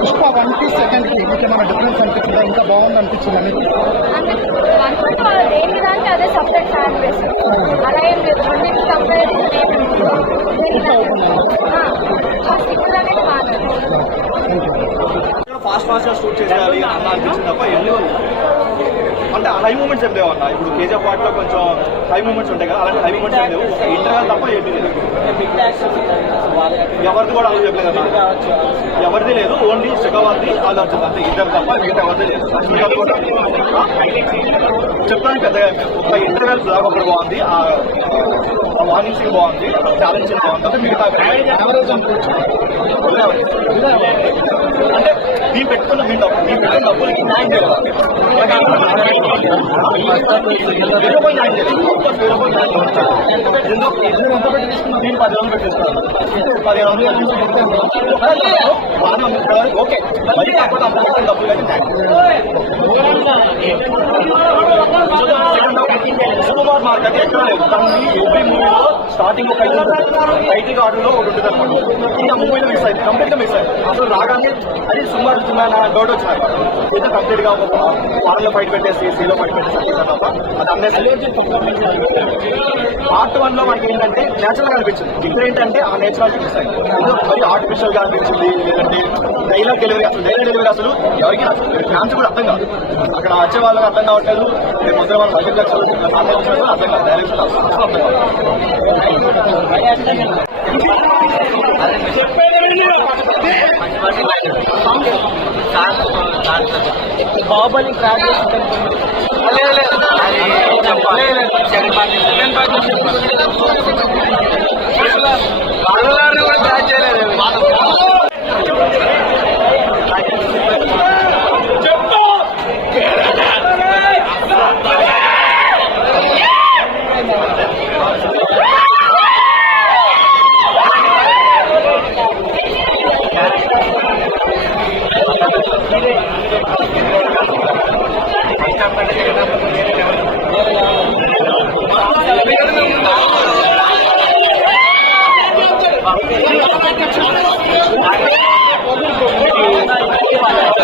పుష్ప 1 కి 2 కి మీకు ఏమైనా డిఫరెన్స్ అనిపించిందా? ఇంకా బాగుంది అనిపించిందా మీకు? అంటే అదే సపరేట్ ఫ్యాన్ బేస్ అలా ఏం లేదు. రెండింటి కంపారిజన్ ఫాస్ట్ షూట్ చేసేయాలి అన్న అనిపించింది తప్ప ఎన్ని అంటే హై మూమెంట్స్ ఏం లేవు అన్న. ఇప్పుడు కేజీఎఫ్ పార్ట్లో కొంచెం హై మూమెంట్స్ ఉంటాయి కదా, అలాంటి హై మూమెంట్స్ ఏం లేవు. ఇంటర్వెల్ తప్ప ఏమీ లేదు. ఎవరిది కూడా అలా చెప్పలేదు కదా, ఎవరిది లేదు. ఓన్లీ శిఖవార్ది వాళ్ళు వచ్చింది అంతే, ఇద్దరు తప్ప మిగతా ఎవరిది లేదు. చెప్పడానికి పెద్దగా ఒక ఇంటర్వెల్ బ్లాగ్ ఒకటి బాగుంది, ఆ వార్నింగ్ సీన్ బాగుంది, ఛాలెంజ్ బాగుంది. మిగతా అంటే మేము పెట్టుకున్న డబ్బులకి న్యాయం చేయాలి. ఓకే మరి కాకపోతే అమ్ముకున్న డబ్బులు సూపర్ మార్కెట్ ఎక్కడ లేదు. కానీ ఎవ్రీ మూవీలో స్టార్టింగ్ టైటిల్ ఆర్డర్లో ఒకటి ఉంటుంది అనమాట. ఇంకా మూవీలో మిస్ అయింది, కంప్లీట్ గా మిస్ అయింది. అసలు రాగానే అది సుమారు డౌట్ వచ్చినాయి. ఏదో కంప్లీట్ గా ఆర్లో ఫైట్ పెట్టేసి సీలో ఫైట్ పెట్టేసి తప్ప అది అన్నీ పార్ట్ 1 లో మనకి ఏంటంటే నేచురల్ గా అనిపించింది. ఇక్కడ ఏంటంటే ఆ నేచురాలిటీ మిస్ అయింది. మరి ఆర్టిఫిషియల్ గా అనిపించింది. లేదంటే డైలాగ్ డెలివరీ అసలు ఎవరికి ఫ్యాన్స్ కూడా అర్థం కాదు. అక్కడ వచ్చే వాళ్ళకి అర్థం కావట్లేదు. మొదటి వాళ్ళు 10 లక్షలు అర్థం కాదు. డైరెక్షన్ అసలు అర్థం కాదు. బాహుబలి క్రాక్ చేసి